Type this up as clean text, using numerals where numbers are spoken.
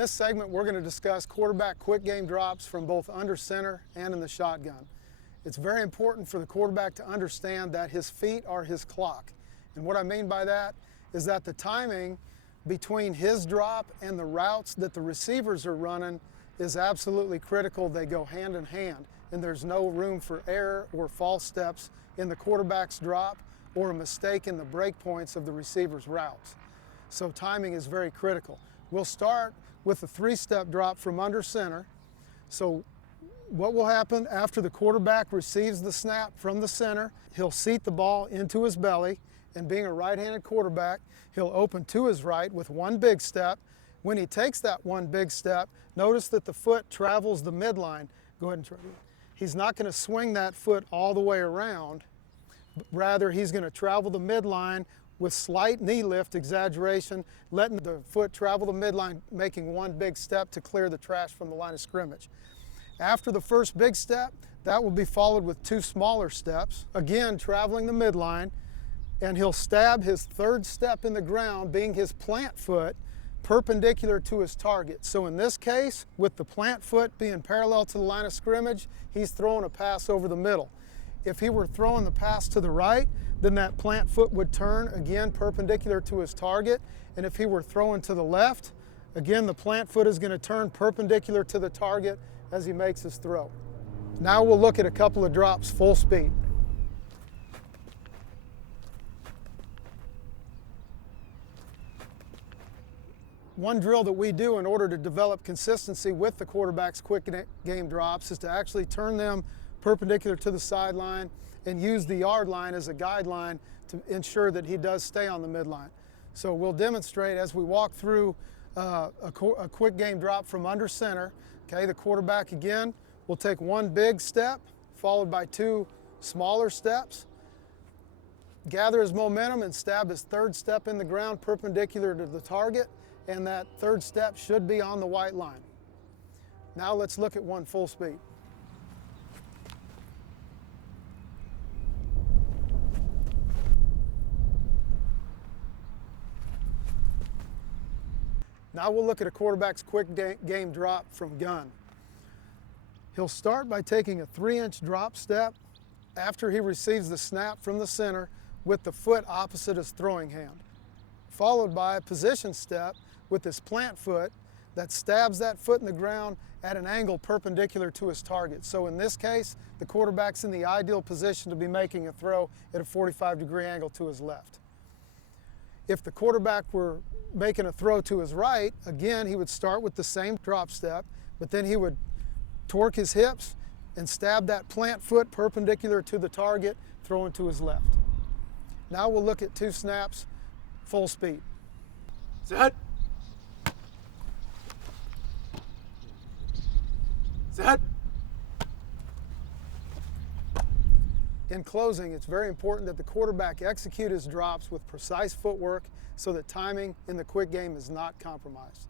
this segment, we're going to discuss quarterback quick game drops from both under center and in the shotgun. It's very important for the quarterback to understand that his feet are his clock. And what I mean by that is that the timing between his drop and the routes that the receivers are running is absolutely critical. They go hand in hand, and there's no room for error or false steps in the quarterback's drop or a mistake in the break points of the receiver's routes. So timing is very critical. We'll start with a three-step drop from under center. So what will happen after the quarterback receives the snap from the center, he'll seat the ball into his belly, and being a right-handed quarterback, he'll open to his right with one big step. When he takes that one big step, notice that the foot travels the midline. Go ahead and try it. He's not going to swing that foot all the way around, but rather he's going to travel the midline with slight knee lift exaggeration, letting the foot travel the midline, making one big step to clear the trash from the line of scrimmage. After the first big step, that will be followed with two smaller steps, again traveling the midline, and he'll stab his third step in the ground, being his plant foot, perpendicular to his target. So in this case, with the plant foot being parallel to the line of scrimmage, he's throwing a pass over the middle. If he were throwing the pass to the right, then that plant foot would turn, again perpendicular to his target. And if he were throwing to the left, again the plant foot is going to turn perpendicular to the target as he makes his throw. Now we'll look at a couple of drops full speed. One drill that we do in order to develop consistency with the quarterback's quick game drops is to actually turn them perpendicular to the sideline and use the yard line as a guideline to ensure that he does stay on the midline. So we'll demonstrate as we walk through a quick game drop from under center. Okay, the quarterback again will take one big step followed by two smaller steps, gather his momentum and stab his third step in the ground perpendicular to the target, and that third step should be on the white line. Now let's look at one full speed. Now we'll look at a quarterback's quick game drop from gun. He'll start by taking a 3-inch drop step after he receives the snap from the center with the foot opposite his throwing hand, followed by a position step with his plant foot that stabs that foot in the ground at an angle perpendicular to his target. So in this case, the quarterback's in the ideal position to be making a throw at a 45-degree angle to his left. If the quarterback were making a throw to his right, again, he would start with the same drop step, but then he would torque his hips and stab that plant foot perpendicular to the target, throwing to his left. Now we'll look at two snaps, full speed. Set. Set. In closing, it's very important that the quarterback execute his drops with precise footwork so that timing in the quick game is not compromised.